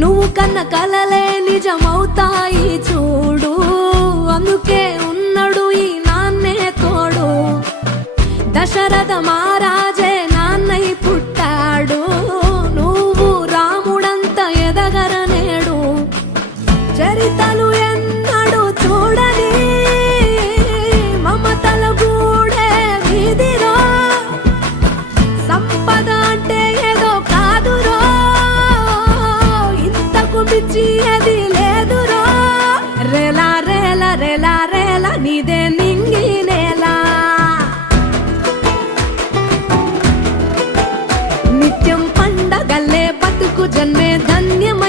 నువ్వు కన్న కలలే నిజమవుతాయి చూడు, అందుకే ఉన్నాడు ఈ నాన్నే తోడు. దశరథ మహారాజే నాన్నై పుట్టాడు, నువ్వు రాముడంత ఎదగరనేడు. చరితలు ఎన్నడు చూడని మమతల గూడే వీధిరో, సంపద అంటే ఏదో కాదురో, ఇంతకు మించి అది లేదురో. రేలా రేల రేలా రేల నీదే నింగి నేలా, నిత్యం పండగల్లే బతుకు జన్మే ధన్యం